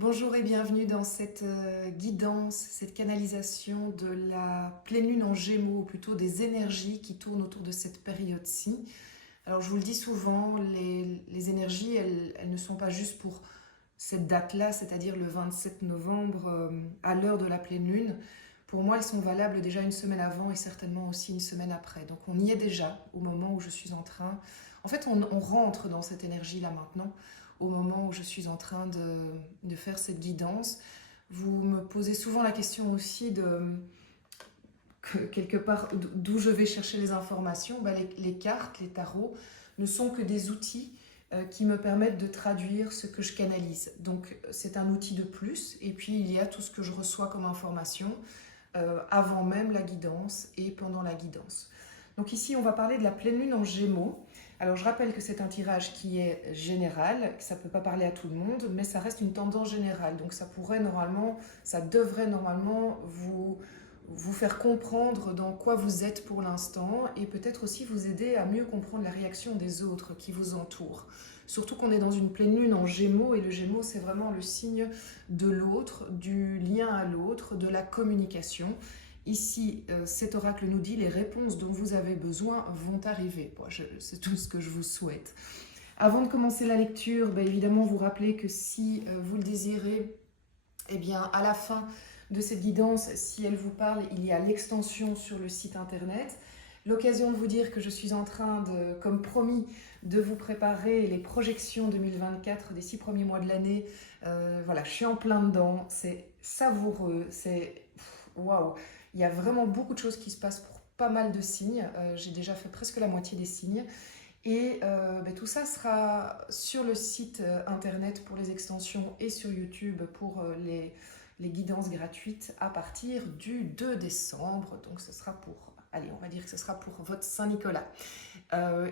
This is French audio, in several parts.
Bonjour et bienvenue dans cette guidance, cette canalisation de la pleine lune en Gémeaux, ou plutôt des énergies qui tournent autour de cette période-ci. Alors je vous le dis souvent, les énergies, elles ne sont pas juste pour cette date-là, c'est-à-dire le 27 novembre à l'heure de la pleine lune. Pour moi, elles sont valables déjà une semaine avant et certainement aussi une semaine après. Donc on y est déjà au moment où je suis en train... En fait, on rentre dans cette énergie-là maintenant, au moment où je suis en train de faire cette guidance. Vous me posez souvent la question aussi de quelque part d'où je vais chercher les informations. Les cartes, les tarots ne sont que des outils qui me permettent de traduire ce que je canalise. Donc c'est un outil de plus, et puis il y a tout ce que je reçois comme information avant même la guidance et pendant la guidance. Donc ici on va parler de la pleine lune en Gémeaux. Alors je rappelle que c'est un tirage qui est général, que ça ne peut pas parler à tout le monde, mais ça reste une tendance générale. Donc ça devrait normalement vous faire comprendre dans quoi vous êtes pour l'instant et peut-être aussi vous aider à mieux comprendre la réaction des autres qui vous entourent. Surtout qu'on est dans une pleine lune en Gémeaux, et le Gémeaux, c'est vraiment le signe de l'autre, du lien à l'autre, de la communication. Ici, cet oracle nous dit les réponses dont vous avez besoin vont arriver. Bon, c'est tout ce que je vous souhaite. Avant de commencer la lecture, évidemment, vous rappelez que si vous le désirez, eh bien, à la fin de cette guidance, si elle vous parle, il y a l'extension sur le site internet. L'occasion de vous dire que je suis en train de, comme promis, de vous préparer les projections 2024 des 6 premiers mois de l'année. Voilà, je suis en plein dedans, c'est savoureux, c'est waouh. Il y a vraiment beaucoup de choses qui se passent pour pas mal de signes. J'ai déjà fait presque la moitié des signes. Et tout ça sera sur le site internet pour les extensions et sur YouTube pour les guidances gratuites à partir du 2 décembre. Donc ce sera pour, allez, on va dire que ce sera pour votre Saint-Nicolas.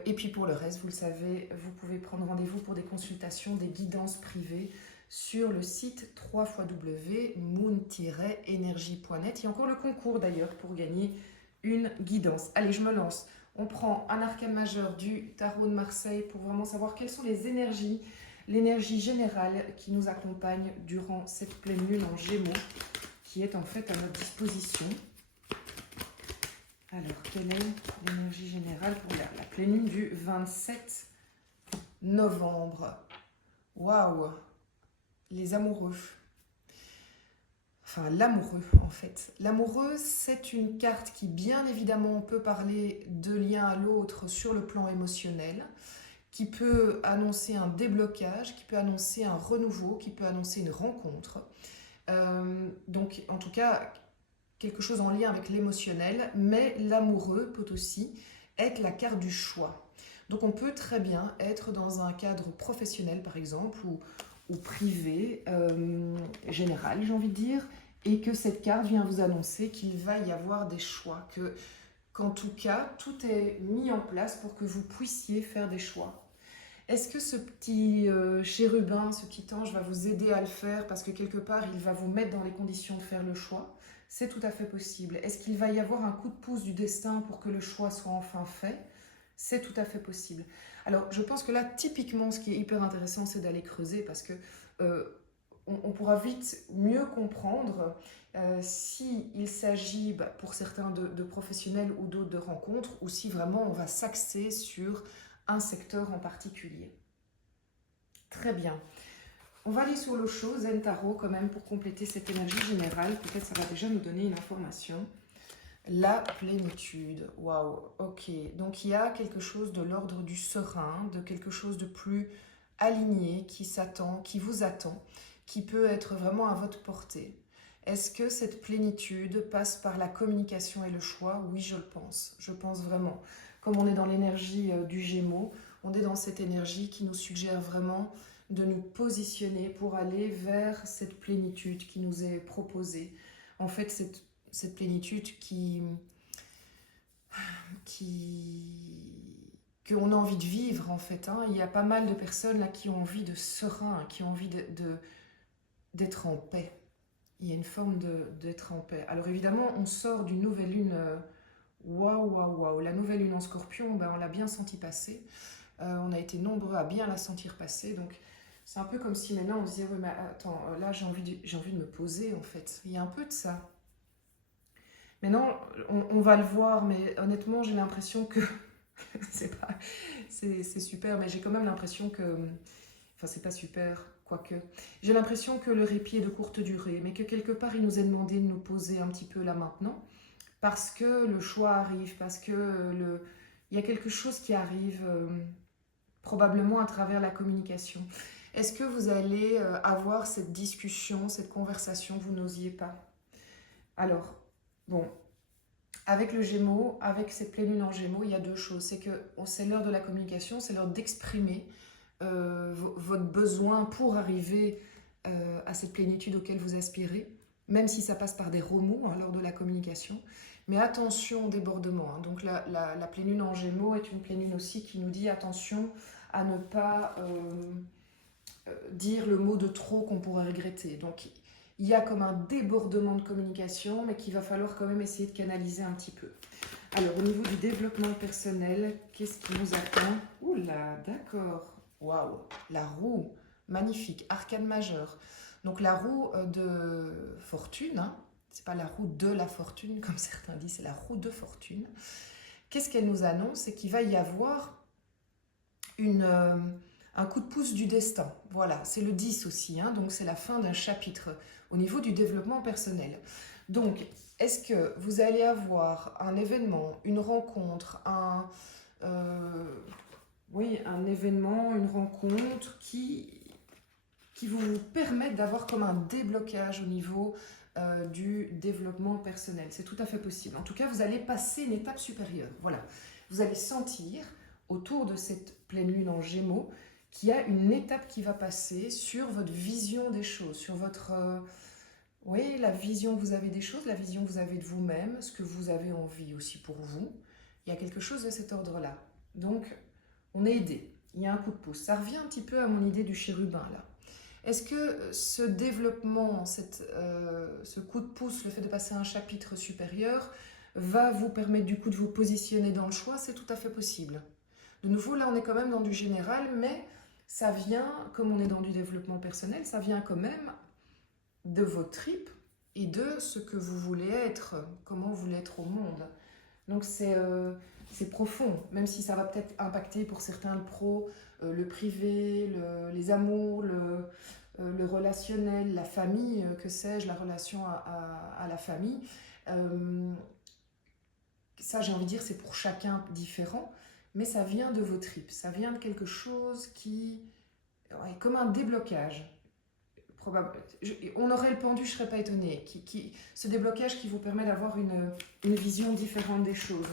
Et puis pour le reste, vous le savez, vous pouvez prendre rendez-vous pour des consultations, des guidances privées sur le site www.moon-energie.net. Il y a encore le concours d'ailleurs pour gagner une guidance. Allez, je me lance. On prend un arcane majeur du tarot de Marseille pour vraiment savoir quelles sont les énergies, l'énergie générale qui nous accompagne durant cette pleine lune en Gémeaux, qui est en fait à notre disposition. Alors, quelle est l'énergie générale pour la pleine lune du 27 novembre? Waouh! Les amoureux. Enfin, l'amoureux, en fait. L'amoureux, c'est une carte qui, bien évidemment, peut parler de lien à l'autre sur le plan émotionnel, qui peut annoncer un déblocage, qui peut annoncer un renouveau, qui peut annoncer une rencontre. Donc, en tout cas, quelque chose en lien avec l'émotionnel, mais l'amoureux peut aussi être la carte du choix. Donc, on peut très bien être dans un cadre professionnel, par exemple, ou privé, général, j'ai envie de dire, et que cette carte vient vous annoncer qu'il va y avoir des choix, qu'en tout cas, tout est mis en place pour que vous puissiez faire des choix. Est-ce que ce petit chérubin, ce petit ange va vous aider à le faire parce que quelque part, il va vous mettre dans les conditions de faire le choix? C'est tout à fait possible. Est-ce qu'il va y avoir un coup de pouce du destin pour que le choix soit enfin fait? C'est tout à fait possible. Alors, je pense que là, typiquement, ce qui est hyper intéressant, c'est d'aller creuser parce que on pourra vite mieux comprendre s'il s'agit, pour certains, de professionnels ou d'autres de rencontres, ou si vraiment on va s'axer sur un secteur en particulier. Très bien. On va aller sur le show Zen Tarot quand même pour compléter cette énergie générale. Peut-être ça va déjà nous donner une information. La plénitude, waouh, ok. Donc il y a quelque chose de l'ordre du serein, de quelque chose de plus aligné qui s'attend, qui vous attend, qui peut être vraiment à votre portée. Est-ce que cette plénitude passe par la communication et le choix? Oui, je le pense. Je pense vraiment. Comme on est dans l'énergie du Gémeaux, on est dans cette énergie qui nous suggère vraiment de nous positionner pour aller vers cette plénitude qui nous est proposée. En fait, cette plénitude qu'on a envie de vivre en fait. Il y a pas mal de personnes là qui ont envie de serein, qui ont envie d'être en paix. Il y a une forme d'être en paix. Alors évidemment, on sort d'une nouvelle lune. Waouh, waouh, waouh. La nouvelle lune en Scorpion, on l'a bien senti passer. On a été nombreux à bien la sentir passer. Donc C'est un peu comme si maintenant on se disait, oui, mais attends, là j'ai envie de me poser en fait. Il y a un peu de ça. Maintenant, on va le voir, mais honnêtement, j'ai l'impression que c'est super, mais j'ai quand même l'impression que, enfin, c'est pas super, quoique. J'ai l'impression que le répit est de courte durée, mais que quelque part, il nous est demandé de nous poser un petit peu là maintenant, parce que le choix arrive, parce que il y a quelque chose qui arrive, probablement à travers la communication. Est-ce que vous allez avoir cette discussion, cette conversation, vous n'osiez pas? Alors, bon, avec le Gémeaux, avec cette pleine lune en Gémeaux, il y a deux choses. C'est que c'est l'heure de la communication, c'est l'heure d'exprimer votre besoin pour arriver à cette plénitude auquel vous aspirez, même si ça passe par des remous hein, lors de la communication. Mais attention au débordement. Hein. Donc la pleine lune en Gémeaux est une pleine lune aussi qui nous dit attention à ne pas dire le mot de trop qu'on pourrait regretter. Donc il y a comme un débordement de communication, mais qu'il va falloir quand même essayer de canaliser un petit peu. Alors, au niveau du développement personnel, qu'est-ce qui nous attend? Oula, d'accord. Waouh, la roue, magnifique, arcane majeur. Donc la roue de fortune, hein. C'est pas la roue de la fortune, comme certains disent, c'est la roue de fortune. Qu'est-ce qu'elle nous annonce? C'est qu'il va y avoir un coup de pouce du destin. Voilà, c'est le 10 aussi, hein, donc c'est la fin d'un chapitre au niveau du développement personnel. Donc, est-ce que vous allez avoir un événement, une rencontre, oui, un événement, une rencontre qui vous permettent d'avoir comme un déblocage au niveau du développement personnel? C'est tout à fait possible. En tout cas, vous allez passer une étape supérieure. Voilà, vous allez sentir autour de cette pleine lune en Gémeaux qu'il y a une étape qui va passer sur votre vision des choses, sur votre... oui, la vision que vous avez des choses, la vision que vous avez de vous-même, ce que vous avez envie aussi pour vous. Il y a quelque chose de cet ordre-là. Donc, on est aidé. Il y a un coup de pouce. Ça revient un petit peu à mon idée du chérubin, là. Est-ce que ce développement, ce coup de pouce, le fait de passer à un chapitre supérieur, va vous permettre du coup de vous positionner dans le choix? C'est tout à fait possible. De nouveau, là, on est quand même dans du général, mais ça vient, comme on est dans du développement personnel, ça vient quand même de vos tripes et de ce que vous voulez être, comment vous voulez être au monde. Donc c'est profond, même si ça va peut-être impacter pour certains le pro, le privé, les amours, le relationnel, la famille, que sais-je, la relation à la famille. Ça, j'ai envie de dire, c'est pour chacun différent, mais ça vient de vos tripes, ça vient de quelque chose qui est comme un déblocage. On aurait le pendu, je ne serais pas étonnée. Ce déblocage qui vous permet d'avoir une vision différente des choses.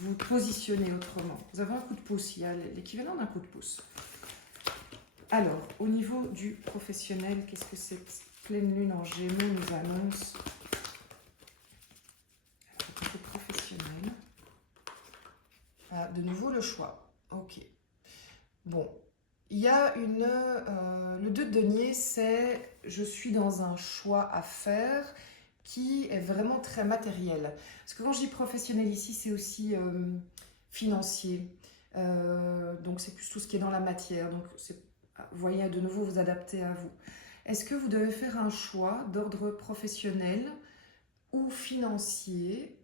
Vous positionnez autrement. Vous avez un coup de pouce, il y a l'équivalent d'un coup de pouce. Alors, au niveau du professionnel, qu'est-ce que cette pleine lune en Gémeaux nous annonce? Alors, côté professionnel. Ah, de nouveau, le choix. Ok. Bon. Il y a le 2 de denier, c'est je suis dans un choix à faire qui est vraiment très matériel. Parce que quand je dis professionnel ici, c'est aussi financier. Donc c'est plus tout ce qui est dans la matière. Donc voyez de nouveau vous adapter à vous. Est-ce que vous devez faire un choix d'ordre professionnel ou financier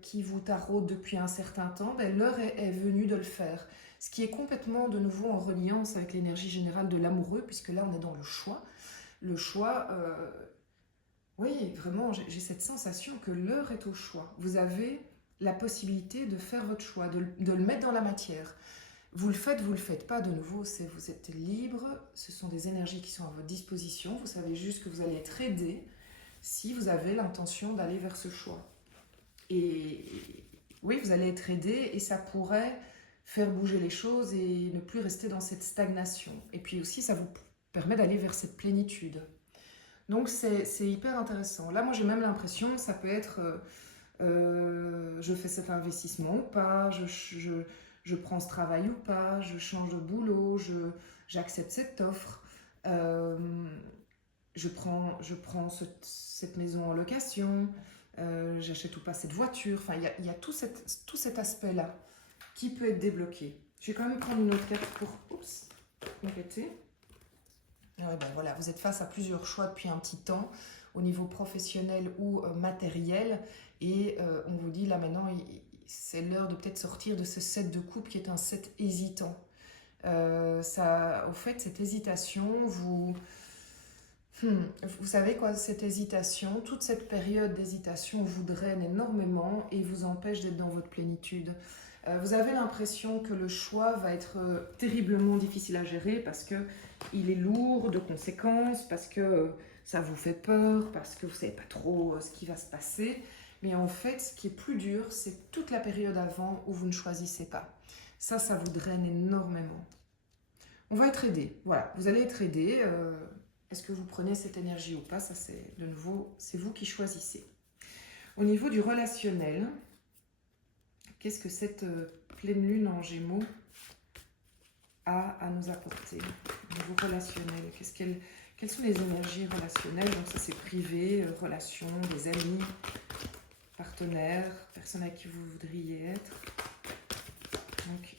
qui vous taraude depuis un certain temps? Ben, l'heure est venue de le faire. Ce qui est complètement de nouveau en reliance avec l'énergie générale de l'amoureux, puisque là on est dans le choix. Le choix, oui, vraiment, j'ai cette sensation que l'heure est au choix. Vous avez la possibilité de faire votre choix, de le mettre dans la matière. Vous le faites pas de nouveau, vous êtes libre, ce sont des énergies qui sont à votre disposition, vous savez juste que vous allez être aidé si vous avez l'intention d'aller vers ce choix. Et oui, vous allez être aidé et ça pourrait faire bouger les choses et ne plus rester dans cette stagnation. Et puis aussi, ça vous permet d'aller vers cette plénitude. Donc c'est hyper intéressant. Là, moi, j'ai même l'impression, ça peut être, je fais cet investissement ou pas, je prends ce travail ou pas, je change de boulot, j'accepte cette offre, je prends cette maison en location, j'achète ou pas cette voiture. Enfin, il y a tout cet aspect-là qui peut être débloqué. Je vais quand même prendre une autre carte pour compléter. Ouais, ben voilà, vous êtes face à plusieurs choix depuis un petit temps, au niveau professionnel ou matériel, et on vous dit là maintenant, c'est l'heure de peut-être sortir de ce set de coupe qui est un set hésitant. Au fait, cette hésitation, vous savez quoi, cette hésitation, toute cette période d'hésitation vous draine énormément et vous empêche d'être dans votre plénitude. Vous avez l'impression que le choix va être terriblement difficile à gérer parce que il est lourd de conséquences, parce que ça vous fait peur, parce que vous ne savez pas trop ce qui va se passer. Mais en fait, ce qui est plus dur, c'est toute la période avant où vous ne choisissez pas. Ça vous draine énormément. On va être aidé. Voilà, vous allez être aidé. Est-ce que vous prenez cette énergie ou pas? Ça, c'est de nouveau, c'est vous qui choisissez. Au niveau du relationnel, qu'est-ce que cette pleine lune en Gémeaux a à nous apporter au niveau relationnel? Quelles sont les énergies relationnelles? Donc ça, c'est privé, relations, des amis, partenaires, personnes avec qui vous voudriez être. Donc,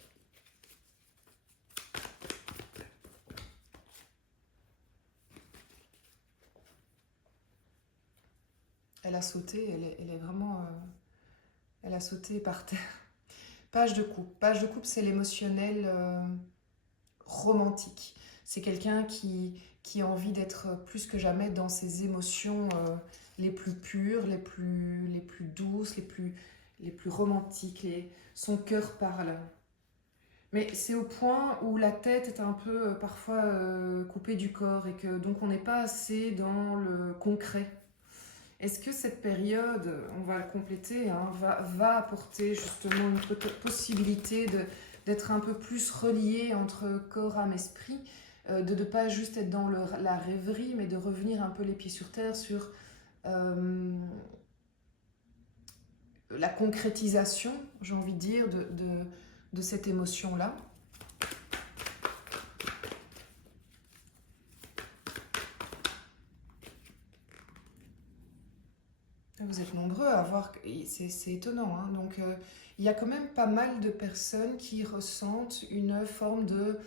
elle a sauté, elle est vraiment... elle a sauté par terre. Page de coupe. Page de coupe, c'est l'émotionnel romantique. C'est quelqu'un qui a envie d'être plus que jamais dans ses émotions les plus pures, les plus douces, les plus romantiques. Son cœur parle. Mais c'est au point où la tête est un peu parfois coupée du corps et que donc on n'est pas assez dans le concret. Est-ce que cette période, on va le compléter, hein, va apporter justement une possibilité d'être un peu plus relié entre corps, âme, esprit, de ne pas juste être dans la rêverie, mais de revenir un peu les pieds sur terre sur la concrétisation, j'ai envie de dire, de cette émotion-là. Vous êtes nombreux à voir, c'est étonnant, hein. Donc il y a quand même pas mal de personnes qui ressentent une forme de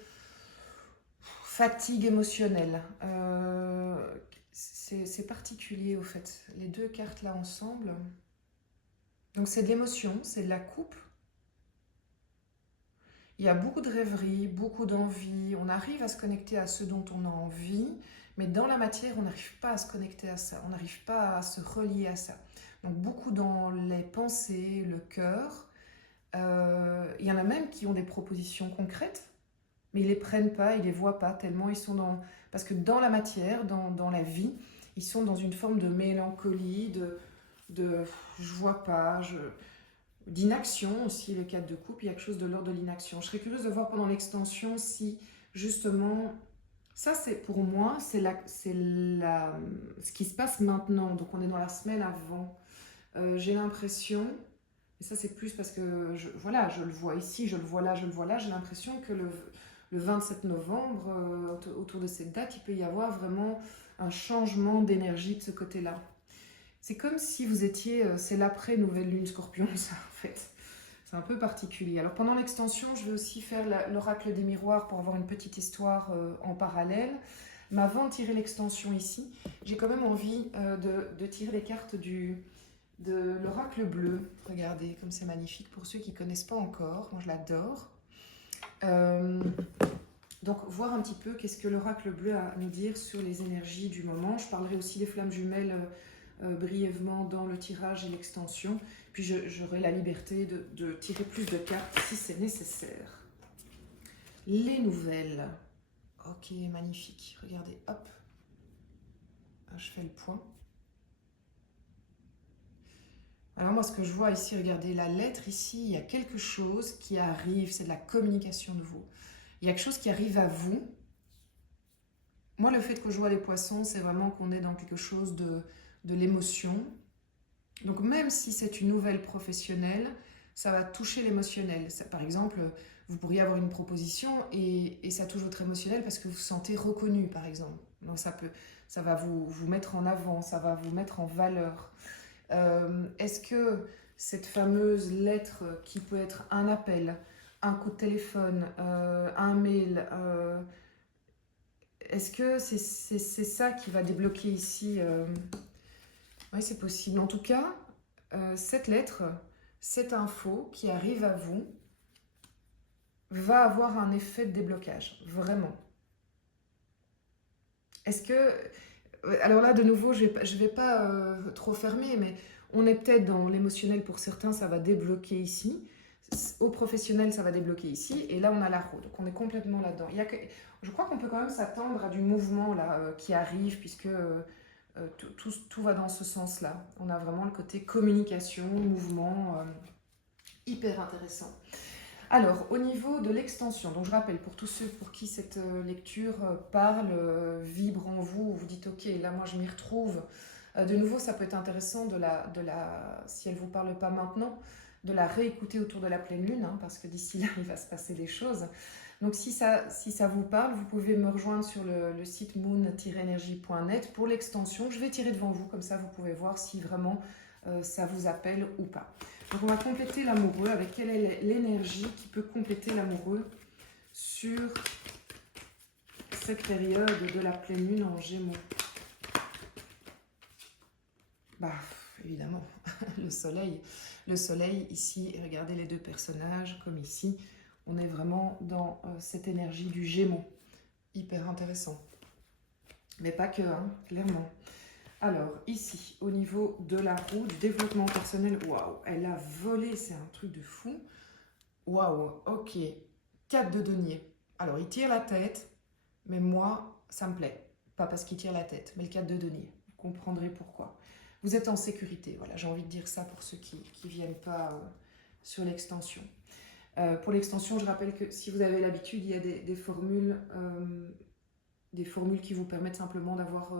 fatigue émotionnelle. C'est particulier au fait, les deux cartes là ensemble. Donc c'est de l'émotion, c'est de la coupe. Il y a beaucoup de rêveries, beaucoup d'envie. On arrive à se connecter à ce dont on a envie, mais dans la matière, on n'arrive pas à se connecter à ça. On n'arrive pas à se relier à ça. Donc beaucoup dans les pensées, le cœur. Il y en a même qui ont des propositions concrètes, mais ils ne les prennent pas, ils ne les voient pas tellement ils sont dans... Parce que dans la matière, dans la vie, ils sont dans une forme de mélancolie, de je vois pas, d'inaction aussi, les 4 de coupe, il y a quelque chose de l'ordre de l'inaction. Je serais curieuse de voir pendant l'extension si justement, ça c'est pour moi, c'est ce qui se passe maintenant, donc on est dans la semaine avant. J'ai l'impression, et ça c'est plus parce que voilà, je le vois ici, je le vois là, je le vois là, j'ai l'impression que le 27 novembre, autour de cette date, il peut y avoir vraiment un changement d'énergie de ce côté-là. C'est comme si vous étiez, c'est l'après nouvelle lune scorpion, ça en fait. C'est un peu particulier. Alors pendant l'extension, je vais aussi faire l'oracle des miroirs pour avoir une petite histoire en parallèle. Mais avant de tirer l'extension ici, j'ai quand même envie de tirer les cartes de l'oracle bleu. Regardez comme c'est magnifique pour ceux qui ne connaissent pas encore. Moi je l'adore. Donc voir un petit peu qu'est-ce que l'oracle bleu a à nous dire sur les énergies du moment. Je parlerai aussi des flammes jumelles brièvement dans le tirage et l'extension. Puis j'aurai la liberté de tirer plus de cartes si c'est nécessaire. Les nouvelles. Ok, magnifique. Regardez, hop. Je fais le point. Alors moi, ce que je vois ici, regardez, la lettre ici, il y a quelque chose qui arrive. C'est de la communication de vous. Il y a quelque chose qui arrive à vous. Moi, le fait que je vois les poissons, c'est vraiment qu'on est dans quelque chose de l'émotion. Donc même si c'est une nouvelle professionnelle, ça va toucher l'émotionnel. Par exemple, vous pourriez avoir une proposition et ça touche votre émotionnel parce que vous vous sentez reconnu, par exemple. Donc ça va vous mettre en avant, ça va vous mettre en valeur. Est-ce que cette fameuse lettre qui peut être un appel, un coup de téléphone, un mail, est-ce que c'est ça qui va débloquer ici Oui, c'est possible. En tout cas, cette lettre, cette info qui arrive à vous, va avoir un effet de déblocage, vraiment. Est-ce que... Alors là, de nouveau, je vais pas trop fermer, mais on est peut-être dans l'émotionnel pour certains, ça va débloquer ici. Au professionnel, ça va débloquer ici. Et là, on a la roue, donc on est complètement là-dedans. Je crois qu'on peut quand même s'attendre à du mouvement là, qui arrive, puisque tout va dans ce sens-là. On a vraiment le côté communication, mouvement, hyper intéressant. Alors, au niveau de l'extension, donc je rappelle pour tous ceux pour qui cette lecture parle, vibre en vous, vous dites ok, là moi je m'y retrouve. De nouveau, ça peut être intéressant si elle ne vous parle pas maintenant, de la réécouter autour de la pleine lune, hein, parce que d'ici là, il va se passer des choses. Donc si ça vous parle, vous pouvez me rejoindre sur le site moon-energie.net pour l'extension. Je vais tirer devant vous, comme ça vous pouvez voir si vraiment ça vous appelle ou pas. Donc on va compléter l'amoureux avec quelle est l'énergie qui peut compléter l'amoureux sur cette période de la pleine lune en Gémeaux. Bah, évidemment, le soleil. Le soleil, ici, regardez les deux personnages, comme ici, on est vraiment dans cette énergie du Gémeaux. Hyper intéressant. Mais pas que, hein, clairement. Alors, ici, au niveau de la roue, du développement personnel, waouh, elle a volé, c'est un truc de fou. Waouh, ok. 4 de denier. Alors, il tire la tête, mais moi, ça me plaît. Pas parce qu'il tire la tête, mais le 4 de denier. Vous comprendrez pourquoi. Vous êtes en sécurité, voilà, j'ai envie de dire ça pour ceux qui ne viennent pas sur l'extension. Pour l'extension, je rappelle que si vous avez l'habitude, il y a des formules qui vous permettent simplement d'avoir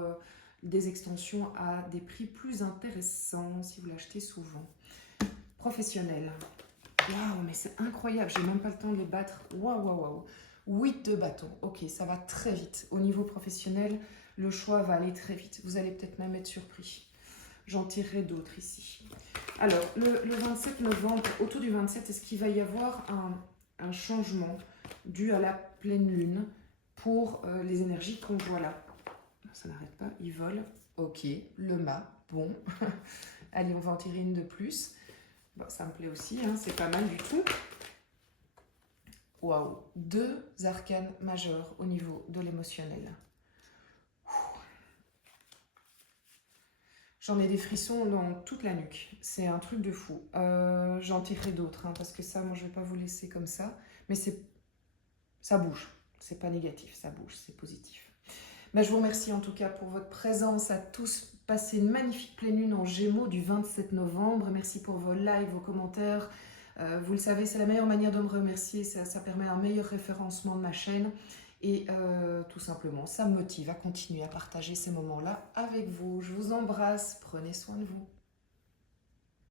des extensions à des prix plus intéressants si vous l'achetez souvent. Professionnel. Waouh, mais c'est incroyable, j'ai même pas le temps de les battre. Waouh, waouh, waouh. 8 de bâton. Ok, ça va très vite. Au niveau professionnel, le choix va aller très vite. Vous allez peut-être même être surpris. J'en tirerai d'autres ici. Alors, le 27 novembre, autour du 27, est-ce qu'il va y avoir un changement dû à la pleine lune pour les énergies qu'on voit là? Ça n'arrête pas, il vole. Ok, le mât, bon. Allez, on va en tirer une de plus. Bon, ça me plaît aussi, hein, c'est pas mal du tout. Waouh, 2 arcanes majeurs au niveau de l'émotionnel. J'en ai des frissons dans toute la nuque. C'est un truc de fou. J'en tirerai d'autres, hein, parce que ça, moi, je ne vais pas vous laisser comme ça. Mais ça bouge. C'est pas négatif, ça bouge, c'est positif. Ben, je vous remercie en tout cas pour votre présence à tous. Passez une magnifique pleine lune en Gémeaux du 27 novembre. Merci pour vos likes, vos commentaires. Vous le savez, c'est la meilleure manière de me remercier. Ça permet un meilleur référencement de ma chaîne. Et tout simplement, ça me motive à continuer à partager ces moments-là avec vous. Je vous embrasse, prenez soin de vous.